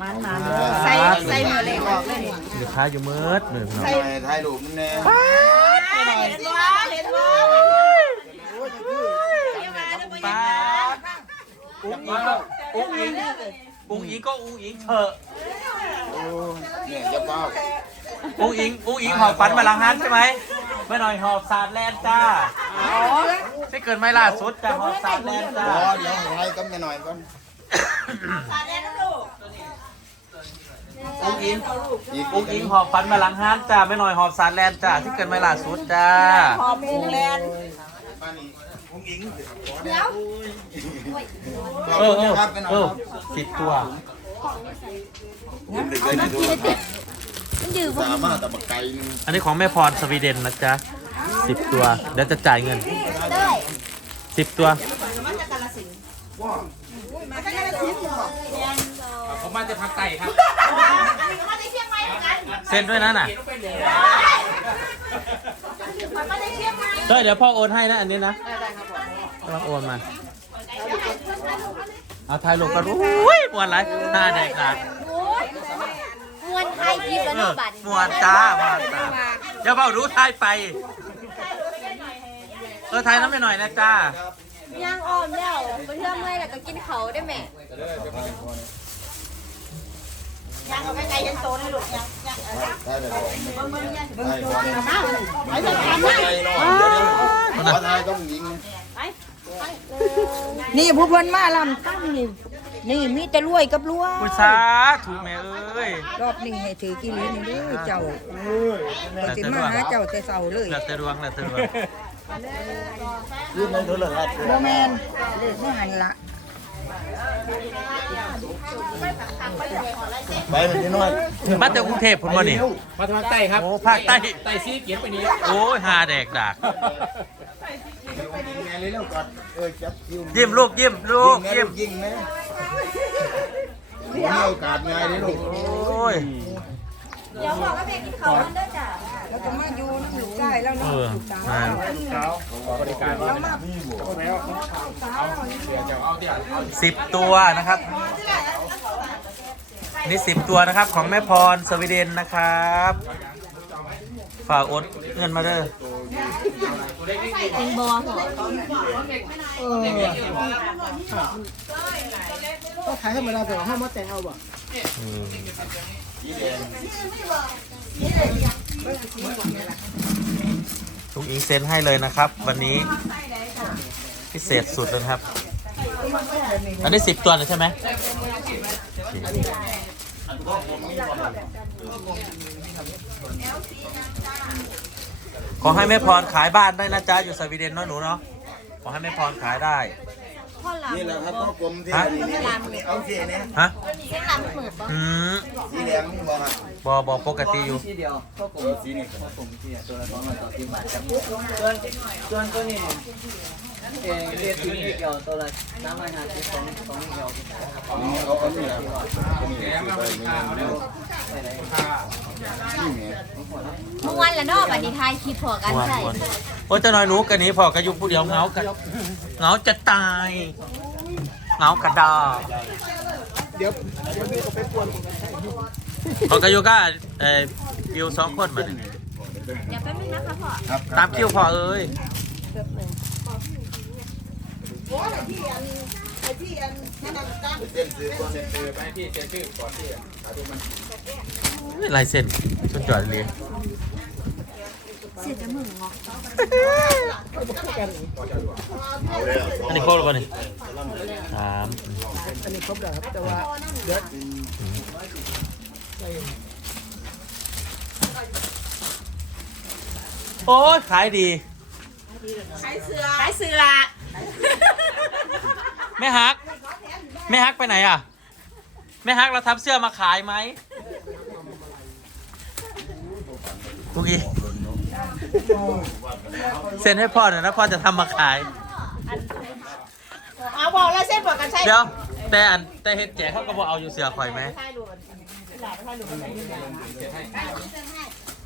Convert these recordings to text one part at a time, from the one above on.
มันมันใส่ใส่มือเล็กออกเลยนี่เดี๋ยวท้ายอยู่มืดหนึ่งถ่ายถ่ายรูปนั่นแน่เห็นบ่เห็นบ่ป้าอุ้งอิงอุ้งอิงอุ้งอิงก็อุ้งอิงเถอะเนี่ยจะเป้าอุ้งอิงอุ้งอิงหอบฝันมาลังฮันใช่ไหมเมื่อหน่อยหอบสาดแลนด์จ้าไม่เกินไม่ล่าสุดจ้าหอบสาดแลนด์จ้าอ๋อเดี๋ยวถ่ายกันหน่อยก่อน อุ้งอิงอีกอุ้งอิงหอบฝันมาลังฮันจ้าไม่หน่อยหอบสาดแลนด์จ้าที่เกินไม่ล่าสุดจ้าหอมพุงแลนบ้านนี้ผมอิงเออเออครับเป็นหน่เออยอสิบตัวยืมเด็กเลยที่ดูสามารถตะบักไก่นึงอันนี้ของแม่พรสวีเดนนะจ๊ะสิบตัวเดี๋ยวจะจ่ายเงินสิบตัว ผมมา จะพักไต่ครับเซ็นด้วยนะน่ะเฮ้ยเดี๋ยวพ่อโอนให้นะ อันนี้นะกำลังโอนมาเอาถ่ายลงกันอุ้ยมวนไรหน้าแดกดากมวนไทยคลิปแล้วเอเนาะอบัดมวนจ้ามวนจ้าอย่าเบารู้ถ่ายไปเออถ่ายน้ำไปหน่อยนะจ้าย่างอ้อมแล้วไปเที่ยวเมื่อยแล้วก็กินเขาได้แม่ ยังเอาไปไกลยันโตเลยลูกยังยังถ่ายได้เลยเบิ่งตัวจริงมากเลยไปเถอะไม่ใช่หรอกเดี๋ยวเดี๋ยวขอถ่ายต้องยิงนี่ผู้เพิ่นมาลำตั้งนี่นี่มีแต่รวยกับรวยคุณสาถูกแม่เอ้ยรอบนี้ให้ถือกิรินี่เด้อเจ้าก็สิมาหาเจ้าแต่เช้าเลยเหลือแต่ดวงเหลือแต่ดวงยืมในโทรศัพท์บ่แม่นเลขบ่หันละ ไปมันนิดหน่อยมาจากกรุงเทพพุ่นบ่นี่ มาทางใต้ครับโอ้ภาคใต้ ใต้ซีเขียนไปนี้โอ้ยหาแดกดากยิงไงเลยแล้วก่อนเออจับคิวยิ้มลูกยิ้มลูกยิยิ้งมยิงไหมมีโอกาสไงเลยลูกโอ้ยเดี๋ยวบอกว่าแม่กินเขาเด้อจ้ะแล้วก็มาอยู่น้ำลูกชายแล้วเอเนาะอลูกสาวมาบริการว่าแล้วเอาเดี๋ยวจะเอาเดี๋ยวเอาสิบตัวนะครับ นี่สิบตัวนะครับของแม่พรสวีเดนนะครับ ฝากโอนเงินมาเด้อเป็นบอหัวก็ขายธรรมดาแต่ว่าห้ามมาแต่งเอาบ่อืมสีแดงลุงอิงเซ็นให้เลยนะครับ วันนี้พิเศษสุดเลยนะครับ อันนี้สิบตัวนะใช่ไหมโอเค ขอให้แม่พรขายบ้านได้นะจ๊ะอยู่สวีเดนเนาะหนูเนาะขอให้แม่พรขายได้พ่อหลามนี่แหละครับพ่อกลมที่นี่เอาเสียเนี่ยฮะเส้นลำหมึกบ่อืมสีแดงนี่บอกครับบอบอปกติอยู่เออสีนี่ส่วนตัวนี้เออเรียกถึง เกี่ยวตัวละน้ำมันหาที่ของของเกี่ยวเอาเอานี่แหละนี่สีไปไม่ได้นี่นี่ไงเมื่อวันละเนาะบัดนี้ไทยคลิปพอกันวันใช่วันโอ้เจะน้อยหนูกันนี้พอกันอยู่ผู้เดียวเหงากันเหงาจะตายเหงากระดาเดี๋ยวเดี๋ยวพี่ก็ไปปวนพอกันอยู่ก็เอ่อคิวสองคนมาเนี่ยเดี๋ยวแป๊บนึงนะคะพ่อ ครับตามคิวพอเอ้ย เส้นซื้อก่อนเส้นซื้อไปพี่เซ็นชื่อก่อนที่หาดูมันไม่ลายเส้นสุดยอดเลยเสียจะมึงงอกเอาเลยอันนี้ครบแล้วป่ะนี่สามอันนี้ครบแล้วครับแต่ว่าเดี๋ยวโอ้ยขายดี ขายเสือ แม่ฮัก แม่ฮักไปไหนอะ แม่ฮักเราทำเสื้อมาขายไหมลูกอีเซ็นให้พ่อหน่อยนะพ่อจะทำมาขาย เอาบอกแล้วเส้นบอกกันใช่เดี๋ยวแต่อันแต่เห็ดแจกเขาก็บอกเอาอยู่เสือข่อยไหม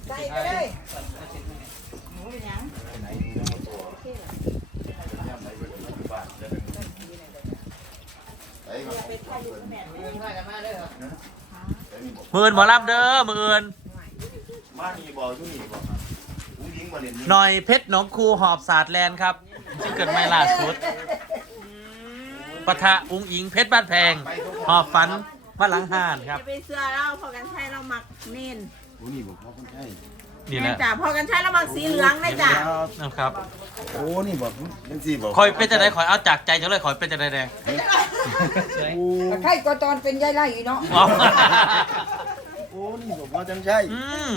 ได้ไปเลย ไปครับ มืออื่นหมอลำเด้อมืออื่นมานี่บ่อยู่นี่บ่ผู้หญิงมาเล่นนี่หน่อยเพชรหนองคูหอบศาสตร์แลนด์ครับซึ่งเกิดไม่ล่าสุดปะทะอุ้งอิงเพชรบ้านแพง หอบฝันมาหลังห้านครับ จะไปเสื้อเราพอกันใช้เรามักเน้นผู้นี่บ่พอคนไทย นี่แม่นะจ๋าพอกันใช้เรามักสีเหลืองนะจ๊ะนะครับโอ้นี่บ่จังซี่บ่คอยเป็นจะได้คอยเอาจากใจจังเลยคอยเป็นจะได้แดงโอ้ใครก็ตอนเป็นยายไล่อีเนาะอ๋อโอ้นี่บ่พอจังใช่อืม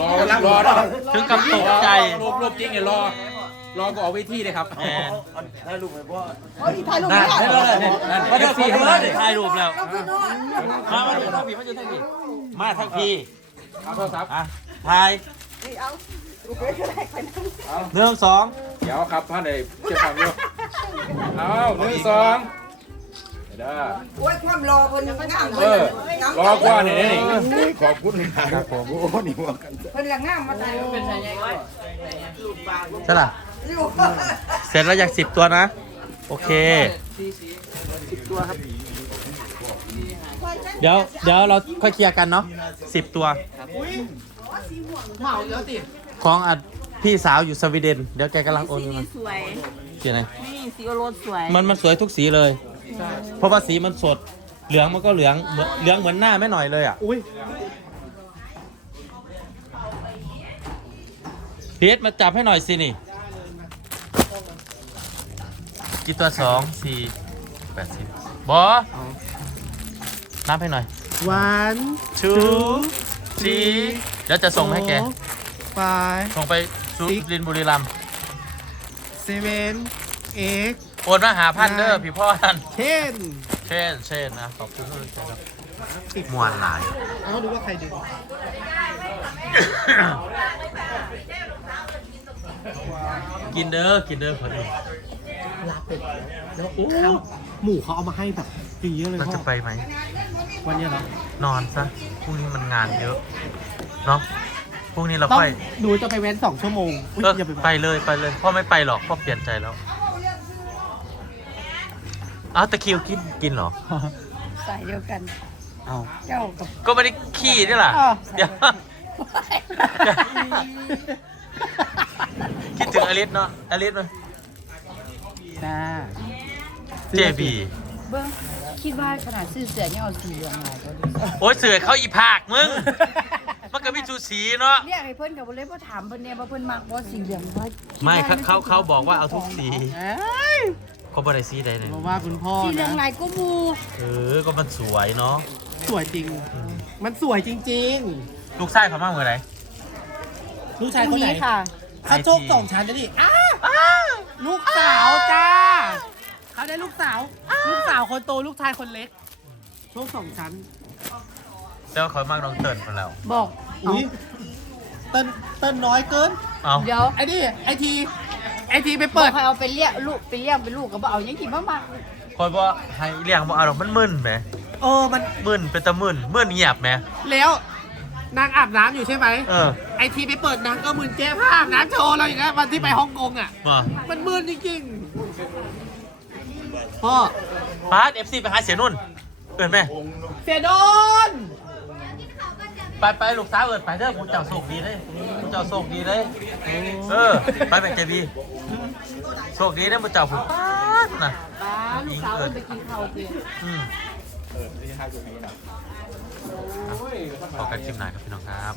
รอรอรอถึงกับตกใจรูปรูปจริงเนี่ยรอ รอก็ออกเวทีเลยครับแอนได้ลูกไหมพ่อโอ้ยถ่ายรูปนั่ไม่นได้ได้เหรเลอยมาเดี๋ยวพี่มาเดี๋ยวถ่ายรูปแล้วเอาขึ้นโน่นมามาดูทั้งพี่มาดูทั้งพี่มาทั้งพี่เอาโทรศัพท์อะ ถ่ายหนึ่งสองเดี๋ยวครับท่านเลยเก็บความเร็วเอาหนึ่งสองเด้อโอ้ยความรอเพิ่นงามเออรอกว่าเนี่ยนี่ขอบคุณครับผมโอ้นี่บ่กันเพิ่นละงามมาถ่ายรูปเป็นชายใหญ่ก็ใช่ล่ะ ลูกเสร็จแล้วอยากสิบตัวนะ โอเคสีสีเดี๋ยวเดี๋ยวเราค่อยเคลียร์กันเนาะสิบตัว เหมาแล้วติของอัดพี่สาวอยู่สวีเดน เดี๋ยวแกกำลังโอนสีเงินนี้มาสวยเขียนไงนี่สีโอรสสวย มันมันสวยทุกสีเลย เพราะว่าสีมันสด เหลืองมันก็เหลืองเหมือนเหลืองเหมือนหน้าแม่หน่อยเลยอะอุ้ยพีทมาจับให้หน่อยสินี่กี่ตัวสองสี่แปดสิบบอนับให้หน่อย one two three เดี๋ยวจะส่งให้แก five ส่งไปสุรินทร์บุรีรัมย์ seven eight โอนมาหาพันเด้อพี่พ่อท่าน ten เช่นเช่นนะ ขอบคุณทุกท่านครับมวนหลาย เอาดูว่าใครดึงกินเด้อ กินเด้อพอดีลาเป็ดแล้วโอ้หมูเขาเอามาให้แบบอย่างเยอะเลยเราพ่จะอไปไหม วันเนี้ยเหรอนอนซะ พรุ่งนี้มันงานเยอะ เนาะพรุ่งนี้เราต้องค่อยหนูจะไปเว้นสองชั่วโมงอุ๊ยเอออย่าไปไปเลย ไปเลยพ่อไม่ไปหรอกพ่อเปลี่ยนใจแล้วอ้าวตะคริวกินกินเหรอ สายเดียวกัน เอาเจ้ากับ ก็ไม่ได้ขี้นี่ล่ะอ้าว เดี๋ยว คิดถึงอลิสเนาะอลิสมั้ย จ้าเจบีเบิ้งคิดว่าขนาดซื้อเสือยังเอาสีเหลืองมาก็ดีโอ้ยเสือเข้าอีภาคมึง มันก็มีชูสีเนาะ เรียกให้เพิ่นกับบ่เลยบ่ถามเพิ่นแน่ว่าเพิ่นมักบ่สีเหลืองว่าไม่เขาเขาเขาบอกว่าเอาทุกสีเอ้ยเขาบ่ได้สีใดเลยมาว่าคุณพ่อสีเหลืนะองลายก็มู เออ ก็มันสวยเนาะ สวยจริงอืมมันสวยจริงลูกไส้เขามากเมื่อไหร่ ๆลูกชายคนไหนค่ะเขาโชคสองชั้นนะดิอ้าลูกสาวจ้าเขาได้ลูกสาว ลูกสาวคนโตลูกชายคนเล็ก โชคสองชั้น แล้วเขามากน้องเติร์นคนแล้วบอก อุ้ยเต้นเต้นน้อยเกิน เอาเดี๋ยวไอ้นี่ไอทีไอทีไปเปิเปิดดให้เอาไปเลี้ยงลูกไปเลี้ยงเป็นลูกก็บ่เอาหยังกินมามาคอยบอกให้เลี้ยงบ่เอาหรอกมันมึนไหมเออมันมึนเป็นตะมึนมึนเงียบไหมแล้วนางอาบน้ำอยู่ใช่ไหมเออไอทีไปเปิดนางก็มึนแก้ผ้าอาบน้ำโชว์เราอย่างเงี้ยวันที่ไปฮ่องกงอะมามันมึนจริงๆพ่อ พาร์ทเอฟซีไปหาเสียนุ่นเอินไหมเสียโดน ไปไปลูกสาวเอินไปเด้อกูเจ้าโชคดีเลยกูเจ้าโชคดีเลย เออ ไปแม่เจบีโชคดีเด้อกูเจ้าผมป๊าดนะป้าลูกสาวเพิ่นไปกินข้าวเตียอืมขอกันคลิปหน้าครับพี่น้องครับ